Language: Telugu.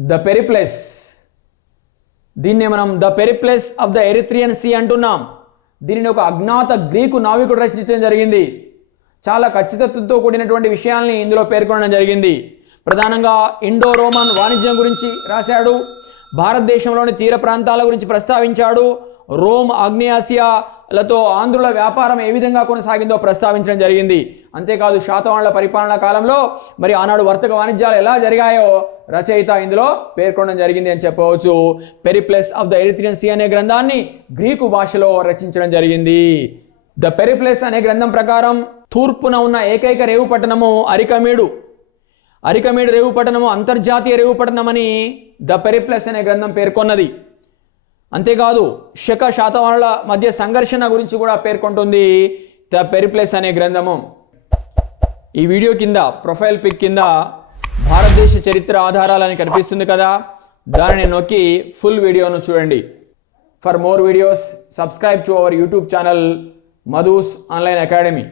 The Periplus. దీన్నే మనం the Periplus of the Erythraean Sea అంటున్నాం. దీనిని ఒక అజ్ఞాత గ్రీకు నావికుడు రచించడం జరిగింది. చాలా ఖచ్చితత్వంతో కూడినటువంటి విషయాల్ని ఇందులో పేర్కొనడం జరిగింది. ప్రధానంగా ఇండో రోమన్ వాణిజ్యం గురించి రాశాడు. భారతదేశంలోని తీర ప్రాంతాల గురించి ప్రస్తావించాడు. రోమ్ ఆగ్నేయాసియా లతో ఆంధ్రుల వ్యాపారం ఏ విధంగా కొనసాగిందో ప్రస్తావించడం జరిగింది. అంతేకాదు శాతవాళ్ళ పరిపాలనా కాలంలో మరి ఆనాడు వర్తక వాణిజ్యాలు ఎలా జరిగాయో రచయిత ఇందులో పేర్కొనడం జరిగింది అని చెప్పవచ్చు. Periplus of the Erythraean Sea అనే గ్రంథాన్ని గ్రీకు భాషలో రచించడం జరిగింది. ద పెరిప్లెస్ అనే గ్రంథం ప్రకారం తూర్పున ఉన్న ఏకైక రేవు పట్టణము అరికమేడు. అరికమేడు రేవు పట్టణము అంతర్జాతీయ రేవు పట్టణమని ద పెరిప్లెస్ అనే గ్రంథం పేర్కొన్నది. అంతేకాదు శక శాతవాహనుల మధ్య సంఘర్షణ గురించి కూడా పేర్కొంటుంది ద పెరిప్లెస్ అనే గ్రంథము. ఈ వీడియో కింద ప్రొఫైల్ పిక్ కింద భారతదేశ చరిత్ర ఆధారాలని కనిపిస్తుంది కదా? దానిని నొక్కి ఫుల్ వీడియోను చూడండి. For more videos subscribe to our YouTube channel Madhu's online academy.